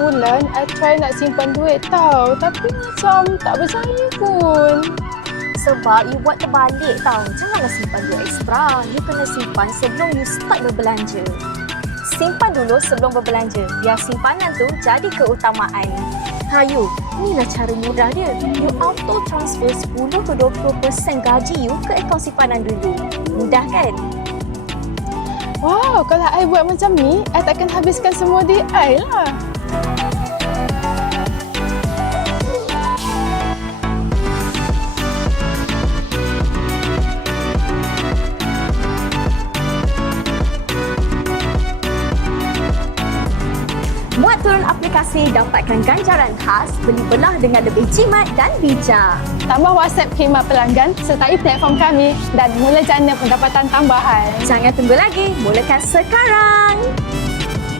bulan, I try nak simpan duit tau. Tapi macam tak berjaya pun. Sebab you buat terbalik tau. Janganlah simpan duit ekstra. You kena simpan sebelum you start berbelanja. Simpan dulu sebelum berbelanja. Biar simpanan tu jadi keutamaan. Hayu, inilah cara mudah dia. You auto transfer 10 ke 20% gaji you ke akaun simpanan dulu. Mudah kan? Wow, kalau I buat macam ni, I takkan habiskan semua duit I lah. Buat turun aplikasi, dapatkan ganjaran khas, beli belah dengan lebih jimat dan bijak. Tambah WhatsApp khidmat pelanggan, sertai platform kami dan mula jana pendapatan tambahan. Jangan tunggu lagi, mulakan sekarang!